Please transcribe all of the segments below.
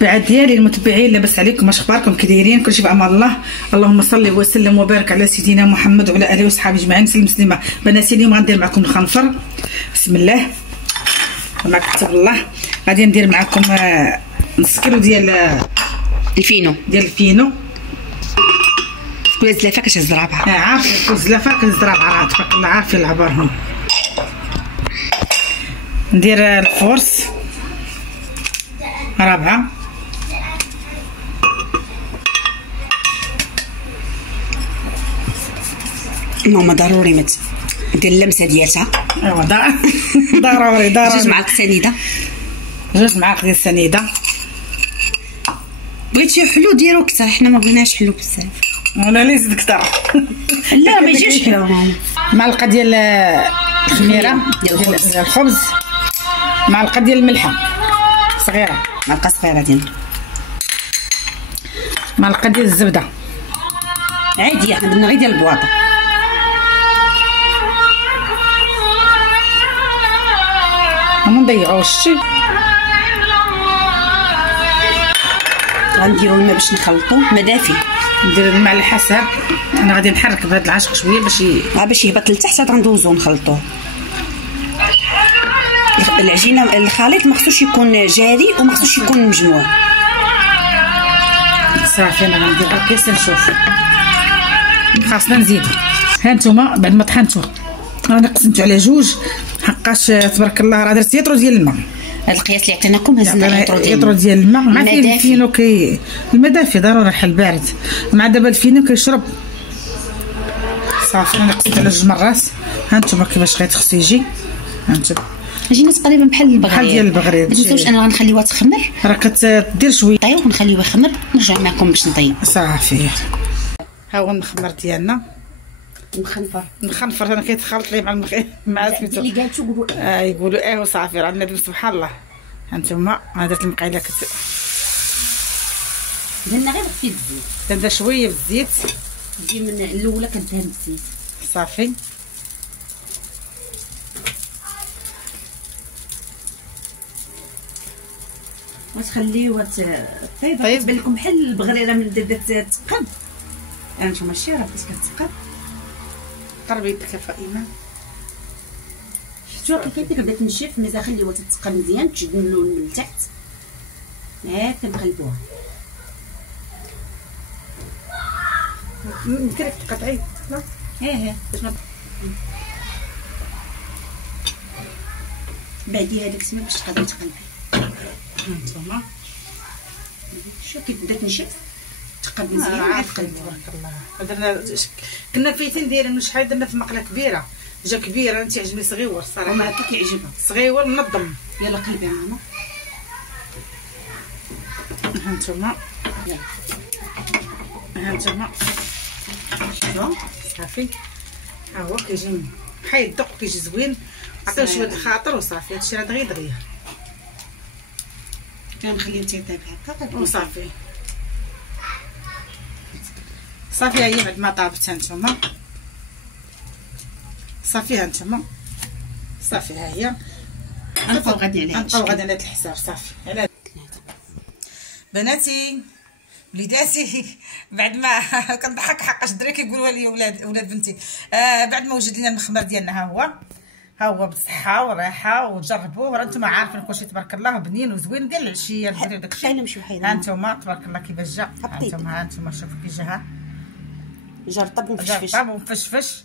المتبعات ديالي المتبعين لاباس عليكم؟ واش اخباركم؟ كي دايرين؟ كلشي بامان الله. اللهم صل وسلم وبارك على سيدنا محمد وعلى اله وصحبه اجمعين. سلم مسلمه. بناتي اليوم غندير معكم الخنفر. بسم الله معك كتب الله. غادي ندير معكم نص كيلو ديال الفينو. كل زلافه كتهز رابعه. عارفه كل زلافه كتهز رابعه تبارك الله. عارفين العبارهم. ندير الفورس رابعه. ماما ضروري ما دير اللمسه ديالها. ايوا ضروري 2 معالق سنيده. 2 معالق ديال السنيده. بغيتي حلو ديرو كثر، حنا ما بغيناش حلو بزاف. ولا لي زيد كثر. لا ما يجيش حلو. معلقه ديال الخميره ديال الخبز. معلقه ديال الملحه صغيره. معلقه صغيره ديال معلقه ديال الزبده عاديه. حنا درنا غير ديال البواطه. ما نضيعوش. شتي غنديرو الماء باش نخلطو. ما دافي. ندير الماء على حسب. انا غادي نحرك بهذا العشق شويه باش يهبط لتحت. عاد غندوزو نخلطوه. العجينه الخليط ما خصوش يكون جاري وما خصوش يكون مجموع. صافي انا غندير الكيس نشوف. خاصنا نزيدو. ها نتوما بعد ما طحنتو راني قسمتو على 2 حقاش تبارك الله راه درت يطرو ديال الماء. هذا القياس اللي عطيناكم هزنا يطرو ديال الماء مع الفينو. الماء دافي ضروري الحل بارد مع دابا الفينو كيشرب. صافي انا قسمت على 2 مرات. ها نتوما كيفاش غيتخص يجي. ها نتوما جينا تقريبا بحال البغرير. بحال ديال البغرير. ما تنساوش انا غنخليوها تخمر. راه كتدير شويه. طيب ونخليوها يخمر. نرجع معكم باش نطيب. صافي ها هو المخمر ديالنا. نخنفر انا كيتخلط لي مع سميتو اللي قالتو قولوا يقولوا وصافي. راه بنادم سبحان الله. هانتوما انا درت المقيله درنا غير خفيف الزيت. درنا شويه بالزيت. تجي من الاولى كدهن بالزيت. صافي وتخليوها طيب تبان لكم بحال البغريره من بدات تقب. هانتوما شتي راه بدات كتقب. قربي يدك فاطمه. شفتوا كيفاش بدات تنشف. مازال خليوها تتقب مزيان. تشد من اللون من التحت عاد كنقلبوها. يمكن لك تقطعي. لا باش ما بعدي هذاك السماء باش تقدري تقلبي. هانتوما شوف كيف بدات تنشف تقلب مزيان. عاد قلبي تبارك الله. درنا كنا فايتين دايرين شحال درنا في مقله كبيره. جا كبيره انت عجبني صغيور الصراحه. وما هكا كيعجبها صغيور منظم. يلا قلبي ماما. هانتوما شفتوا صافي. ها هو كيجي حيد الدق كيجي زوين. عطيو شويه الخاطر وصافي. هادشي راه دغيا كنخليو تيطيب هكا وصافي. صافي ها هي بعد ما طابت. هانتوما صافي. هانتوما صافي ها هي. غنبقاو غادي على هذا الحساب. صافي على بناتي وليداتي. بعد ما كنضحك حقاش الدراري كيقولوا لي ولاد بنتي. بعد ما وجد لنا المخمر ديالنا ها هو بالصحه والراحه. وجربوه راه نتوما عارفين كلشي تبارك الله بنين وزوين ديال العشيه البرير داكشي. ها نتوما تبارك الله كيفاش جا. ها نتوما شوفوا كي جا. جرطب ومفشفش.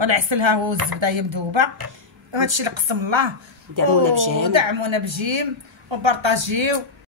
والعسل ها هو الزبده هي مذوبه. وهادشي اللي قسم الله. دعمونا بجيم وبارطاجيو